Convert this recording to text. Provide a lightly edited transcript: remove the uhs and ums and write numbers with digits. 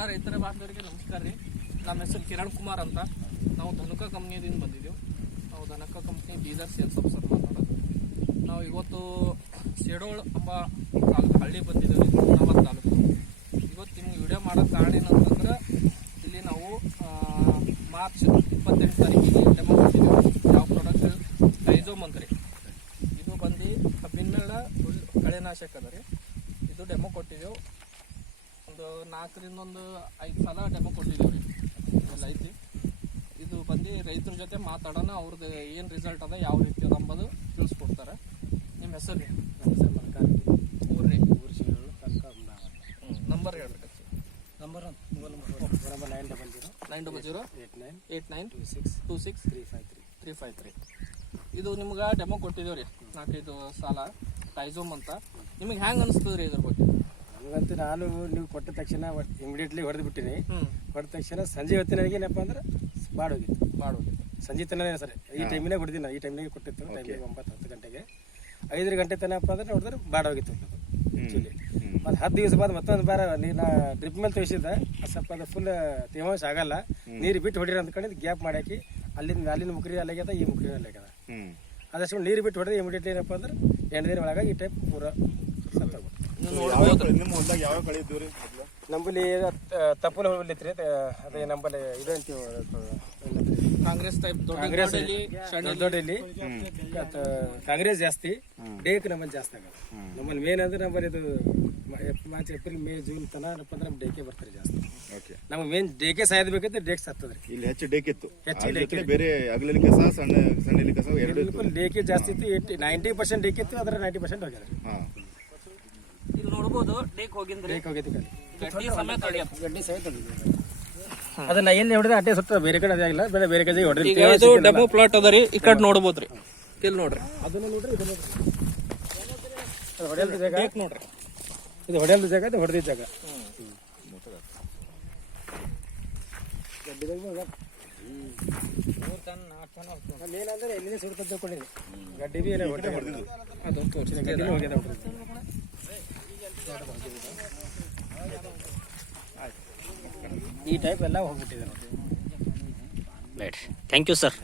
ಎಲ್ಲ ರೈತರ ಬಾಂಧವರಿಗೆ ನಮಸ್ಕಾರ ರೀ. ನಮ್ಮ ಹೆಸರು ಕಿರಣ್ ಕುಮಾರ್ ಅಂತ. ನಾವು ಧನುಕ ಕಂಪ್ನಿಯಿಂದ ಬಂದಿದ್ದೆವು. ನಾವು ಧನುಕ ಕಂಪ್ನಿ ಬೀದರ್ ಸೇಲ್ಸ್ ಆಫೀಸರ್ ಮಾತಾಡೋದು. ನಾವು ಇವತ್ತು ಸೇಡೋಳ್ ಎಂಬ ಹಳ್ಳಿ ಬಂದಿದ್ದೇವೆ, ನಮ್ಮ ತಾಲೂಕು. ಇವತ್ತು ನಿಮ್ಗೆ ವಿಡಿಯೋ ಮಾಡೋಕ್ಕೆ ಕಾರಣ ಏನಂತಂದ್ರೆ, ಇಲ್ಲಿ ನಾವು ಮಾರ್ಚ್ 28 ತಾರೀಕಿಗೆ ಡೆಮೋ ಕೊಟ್ಟಿದ್ದೇವೆ. ಯಾವ ಪ್ರಾಡಕ್ಟ್ ರೈಜೋಮ್ ಅಂತ ರೀ. ಇದು ಬಂದು ಕಬ್ಬಿನ ಮೇಲೆ ಕಳೆನಾಶಕ ಅದ ರೀ. ಇದು ಡೆಮೋ ಕೊಟ್ಟಿದ್ದೆವು. ಒಂದು 4-5 ಸಲ ಡೆಮೋ ಕೊಟ್ಟಿದ್ದೇವೆ ರೀ. ಎಲ್ಲ ಐತಿ. ಇದು ಬಂದು ರೈತರ ಜೊತೆ ಮಾತಾಡೋಣ, ಅವ್ರದ್ದು ಏನು ರಿಸಲ್ಟ್ ಅದ, ಯಾವ ರೀತಿ ಅದ ಅಂಬೋದು ತಿಳಿಸ್ಕೊಡ್ತಾರೆ. ನಿಮ್ಮ ಹೆಸರು ರೀ? ಊರು ರೀ? ನಂಬರ್ ಹೇಳ್ಬೇಕು. ನಂಬರ್ 900-8926-353. ಇದು ನಿಮ್ಗೆ ಡೆಮೋ ಕೊಟ್ಟಿದ್ದೇವೆ ರೀ 4-5 ಸಾಲ ಟೈಜೋಮ್ ಅಂತ. ನಿಮಗೆ ಹೆಂಗೆ ಅನಿಸ್ತದೆ ರೀ ಇದ್ರ ಬಗ್ಗೆ? ನಮಗಂತೂ ನಾನು ನೀವು ಕೊಟ್ಟ ತಕ್ಷಣ ಇಮಿಡಿಯೇಟ್ಲಿ ಹೊಡೆದು ಬಿಟ್ಟಿನಿ. ಹೊಡೆದ ತಕ್ಷಣ ಸಂಜೆ ಹೊತ್ತಿನಾಗೆ ಏನಪ್ಪ ಅಂದ್ರೆ ಬಾಡೋಗಿತ್ತು. ಸಂಜೆ ತನಕ ಸರ್ ಈ ಟೈಮಿನಾಗ ಹೊಡೆದಿನ, ಈ ಟೈಮಿನಾಗೆ ಕೊಟ್ಟಿತ್ತು. ಟೈಮಿಗೆ 9-10 ಗಂಟೆಗೆ 5 ಗಂಟೆ ತನಕ ಅಂದ್ರೆ ನೋಡಿದ್ರೆ ಬಾಡೋಗಿತ್ತು ಆ್ಯಕ್ಚುಲಿ. ಮತ್ತು 10 ದಿವಸ ಬಾದ್ ಮತ್ತೊಂದು ಬಾರ ನೀನು ಡ್ರಿಪ್ ಮೇಲೆ ತೋರಿಸಿದ್ದ ಸ್ವಲ್ಪ ಅದು ಫುಲ್ ತೇವಾಂಶ ಆಗಲ್ಲ, ನೀರು ಬಿಟ್ಟು ಹೊಡಿರಿ ಅಂದ್ಕೊಂಡು ಗ್ಯಾಪ್ ಮಾಡಾಕಿ ಅಲ್ಲಿನ ಮುಕ್ರಿ ಅಲ್ಲಾಗ್ಯದ, ಈ ಮುಕ್ರಿ ಅಲ್ಲಾಗ್ಯದ. ಅದಷ್ಟು ನೀರು ಬಿಟ್ಟು ಹೊಡೆದು ಇಮಿಡಿಯೇಟ್ಲಿ ಏನಪ್ಪ ಅಂದ್ರೆ 2 ದಿನ ಒಳಗಾಗಿ ಈ ಟೈಪ್ ಪೂರ ಸತ್ತೋಗ್ಬಿಟ್ಟು. ನಂಬಲ್ಲಿ ತಪ್ಪಲ ಹೋಗ್ಲಿತ್ರಿ. ಅದೇ ನಂಬಲ್ಲಿ ಇದು ಅಂತೀವಿ ಕಾಂಗ್ರೆಸ್ ಟೈಪ್ ದೊಡ್ಡಲ್ಲಿ ಕಾಂಗ್ರೆಸ್ ಜಾಸ್ತಿ, ಡೇಕ್ ನಮ್ಮಲ್ಲಿ ಜಾಸ್ತಿ ಆಗಲ್ಲ. ನಮ್ಮಲ್ಲಿ ಮೇನ್ ಅಂದ್ರೆ ನಮ್ಮಲ್ಲಿ ಇದು ಮಾರ್ಚ್ ಏಪ್ರಿಲ್ ಮೇ ಜೂನ್ ತನಕ ಅಂದ್ರೆ ಡೇಕೆ ಬರ್ತಾರೆ ಜಾಸ್ತಿ. ನಮ್ಗೆ ಮೇನ್ ಡೇಕೆ ಸಾಯದ್ ಬೇಕಂದ್ರೆ ಡೇಕ್ ಸತ್ತದ್ರಿ. ಇಲ್ಲಿ ಹೆಚ್ಚು ಡೇಕಿತ್ತು, ಬೇರೆ ಅಗಲಲ್ಲಿ ಕಸ ಸಣ್ಣ ಕಸ ಎರಡು ಡೇಕೆ ಜಾಸ್ತಿ ಇತ್ತು. 90% ಡೇಕ್ ಇತ್ತು, ಅದರ 90% ಹೋಗ್ಯದ. ಇಲ್ಲಿ ನೋಡ್ಬೋದು ಡೇಕ್ ಹೋಗಿದ್ರಿ, ಗಡ್ಡಿ ಸಮೇತ ಅದನ್ನ ಎಲ್ಲಿ ಹೊಡೆದ್ರೆ ಅಟ್ಟೆ ಸುತ್ತ ಬೇರೆ ಕಡೆ ಅದೇ ಆಗಿಲ್ಲ, ಬೇರೆ ಕಡೆ ಹೊಡೆದ್ರೆ. ಇದು ಡೆಮೋ ಪ್ಲಾಟ್ ಅದ ರೀ, ಈ ಕಡೆ ನೋಡ್ಬೋದ್ರಿ. ಇಲ್ಲಿ ನೋಡ್ರಿ, ಅದನ್ನ ನೋಡ್ರಿ, ಇದು ನೋಡ್ರಿ, ಹೊಡೆಯಲ್ದ ಜಾಗ ನೋಡ್ರಿ. ಇದು ಹೊಡೆಯಲ್ದ ಜಾಗ, ಇದು ಹೊಡೆದಿದ್ದ ಜಾಗ. ಏನಂದ್ರೆ ಎಲ್ಲಿ ಸುಡ್ತ ತಿಳ್ಕೊಂಡಿದ್ವಿ, ಗಡ್ಡಿ ಬಿ ಎಲ್ಲ ಹೊಟ್ಟೆ ಹೊಡೆದಿದ್ದು, ಅದು ಗಡ್ಡಿ ಹೋಗ್ಯದ. ಈ ಟೈಪ್ ಎಲ್ಲ ಹೋಗ್ಬಿಟ್ಟಿದೆ. Thank you sir.